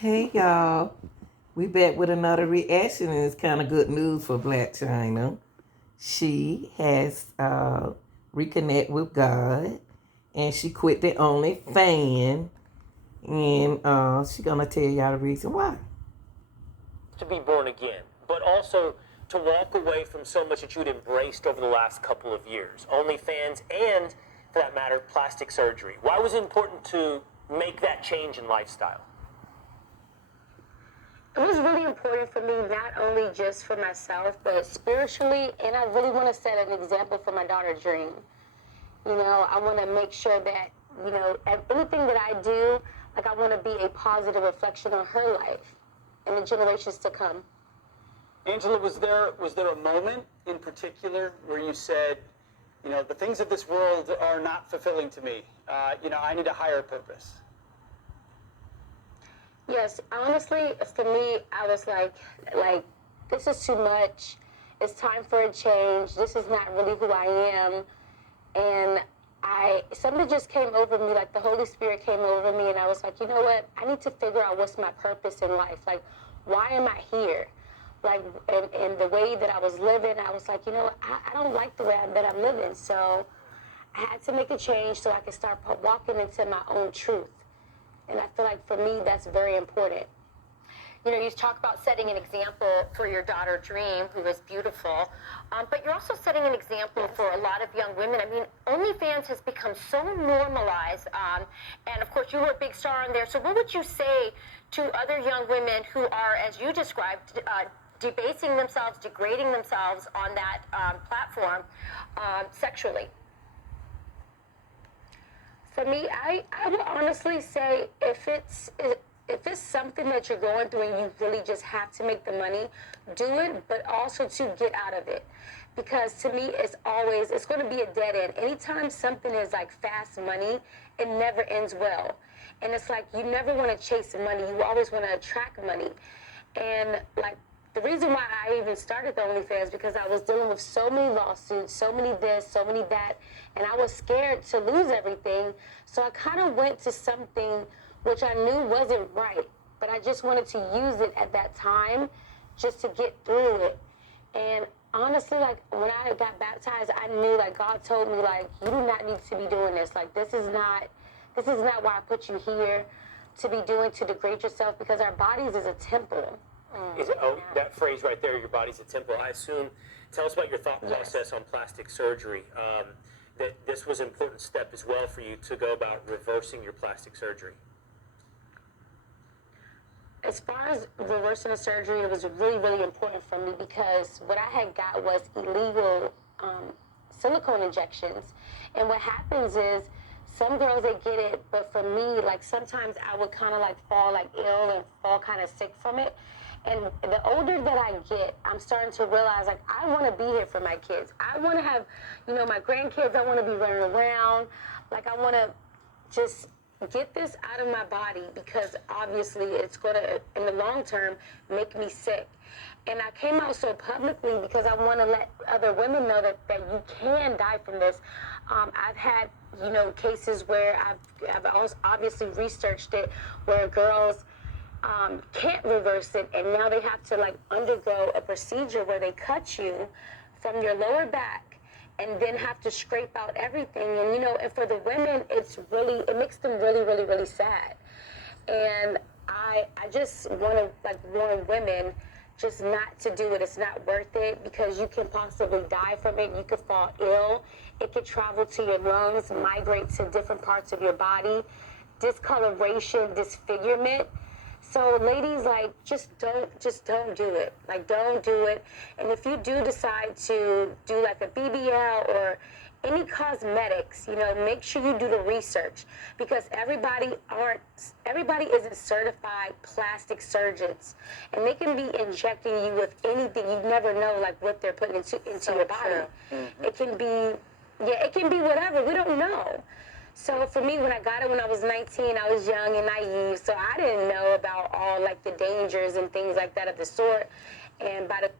Hey y'all, we back with another reaction, and it's kind of good news for Blac Chyna. She has reconnect with God, and she quit the OnlyFans, and she gonna tell y'all the reason why. To be born again, but also to walk away from so much that you'd embraced over the last couple of years, OnlyFans, and for that matter, plastic surgery. Why was it important to make that change in lifestyle? It was really important for me, not only just for myself, but spiritually, and I really want to set an example for my daughter, Dream. You know, I want to make sure that, you know, anything that I do, like I want to be a positive reflection on her life and the generations to come. Angela, was there a moment in particular where you said, you know, the things of this world are not fulfilling to me. I need a higher purpose? Yes, honestly, for me, I was like, this is too much. It's time for a change. This is not really who I am. And something just came over me, like the Holy Spirit came over me, and I was like, you know what? I need to figure out what's my purpose in life. Like, why am I here? Like, and the way that I was living, I was like, you know, I don't like the way that I'm living. So I had to make a change so I could start walking into my own truth. And I feel like for me, that's very important. You know, you talk about setting an example for your daughter, Dream, who is beautiful, but you're also setting an example for a lot of young women. I mean, OnlyFans has become so normalized, and of course, you were a big star on there. So what would you say to other young women who are, as you described, debasing themselves, degrading themselves on that platform sexually? For me, I would honestly say if it's something that you're going through and you really just have to make the money, do it, but also to get out of it. Because to me, it's going to be a dead end. Anytime something is like fast money, it never ends well. And it's like you never want to chase money. You always want to attract money. And like the reason why I even started the OnlyFans because I was dealing with so many lawsuits, so many this, so many that, and I was scared to lose everything. So I kind of went to something which I knew wasn't right, but I just wanted to use it at that time just to get through it. And honestly, like when I got baptized, I knew like God told me like you do not need to be doing this. Like this is not why I put you here to be doing to degrade yourself because our bodies is a temple. That phrase right there, your body's a temple. I assume, tell us about your thought process on plastic surgery. That this was an important step as well for you to go about reversing your plastic surgery. As far as reversing the surgery, it was really, really important for me because what I had got was illegal silicone injections. And what happens is some girls, they get it, but for me, like sometimes I would kind of like fall like ill and fall kind of sick from it. And the older that I get, I'm starting to realize, like, I want to be here for my kids. I want to have, you know, my grandkids, I want to be running around. Like, I want to just get this out of my body because obviously it's going to, in the long term, make me sick. And I came out so publicly because I want to let other women know that you can die from this. I've had, you know, cases where I've obviously researched it where girls can't reverse it, and now they have to like undergo a procedure where they cut you from your lower back and then have to scrape out everything. And you know, and for the women, it makes them really, really, really sad. And I just want to like warn women just not to do it. It's not worth it because you can possibly die from it. You could fall ill. It could travel to your lungs, migrate to different parts of your body, discoloration, disfigurement. So ladies, like, just don't do it. Like, don't do it. And if you do decide to do like a BBL or any cosmetics, you know, make sure you do the research because everybody isn't certified plastic surgeons, and they can be injecting you with anything. You never know like what they're putting into your body. Mm-hmm. It can be whatever. We don't know. So for me, when I got it when I was 19, I was young and naive, so I didn't know about all like the dangers and things like that of the sort. And by the